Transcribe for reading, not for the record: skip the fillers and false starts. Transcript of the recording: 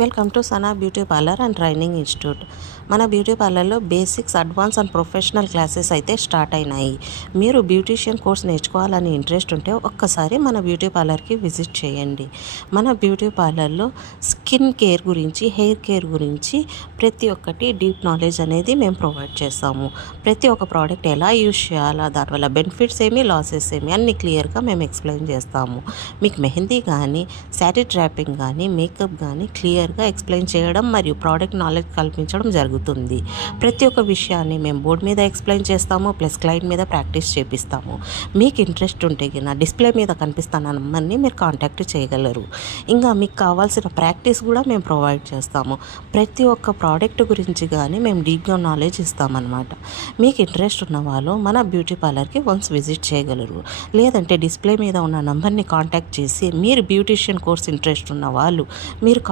Welcome to Sana beauty parlour and training institute. మన beauty పార్లర్లో basics, advance and professional classes అయితే start అయినాయి. మీరు బ్యూటీషియన్ కోర్స్ నేర్చుకోవాలని ఇంట్రెస్ట్ ఉంటే ఒక్కసారి మన బ్యూటీ పార్లర్కి విజిట్ చేయండి. మన బ్యూటీ పార్లర్లో స్కిన్ కేర్ గురించి, హెయిర్ కేర్ గురించి ప్రతి ఒక్కటి డీప్ నాలెడ్జ్ అనేది మేము ప్రొవైడ్ చేస్తాము. ప్రతి ఒక్క ప్రోడక్ట్ ఎలా యూజ్ చేయాలా, దానివల్ల బెనిఫిట్స్ ఏమి, లాసెస్ ఏమి అన్నీ క్లియర్గా మేము ఎక్స్ప్లెయిన్ చేస్తాము. మీకు మెహందీ కానీ, శారీ ట్రాపింగ్ కానీ, మేకప్ కానీ క్లియర్గా ఎక్స్ప్లెయిన్ చేయడం మరియు ప్రోడక్ట్ నాలెడ్జ్ కల్పించడం జరుగుతుంది. ప్రతి ఒక్క విషయాన్ని మేము బోర్డు మీద ఎక్స్ప్లెయిన్ చేస్తాము, ప్లస్ క్లయింట్ మీద ప్రాక్టీస్ చేపిస్తాము. మీకు ఇంట్రెస్ట్ ఉంటే కింద డిస్ప్లే మీద కనిపిస్తున్న నెంబర్ని మీరు కాంటాక్ట్ చేయగలరు. ఇంకా మీకు కావాల్సిన ప్రాక్టీస్ కూడా మేము ప్రొవైడ్ చేస్తాము. ప్రతి ఒక్క ప్రోడక్ట్ గురించి కానీ మేము డీప్గా నాలెడ్జ్ ఇస్తామన్నమాట. మీకు ఇంట్రెస్ట్ ఉన్న వాళ్ళు మన బ్యూటీ పార్లర్కి వన్స్ విజిట్ చేయగలరు. లేదంటే డిస్ప్లే మీద ఉన్న నంబర్ని కాంటాక్ట్ చేసి మీరు బ్యూటీషియన్ కోర్స్ ఇంట్రెస్ట్ ఉన్న వాళ్ళు మీరు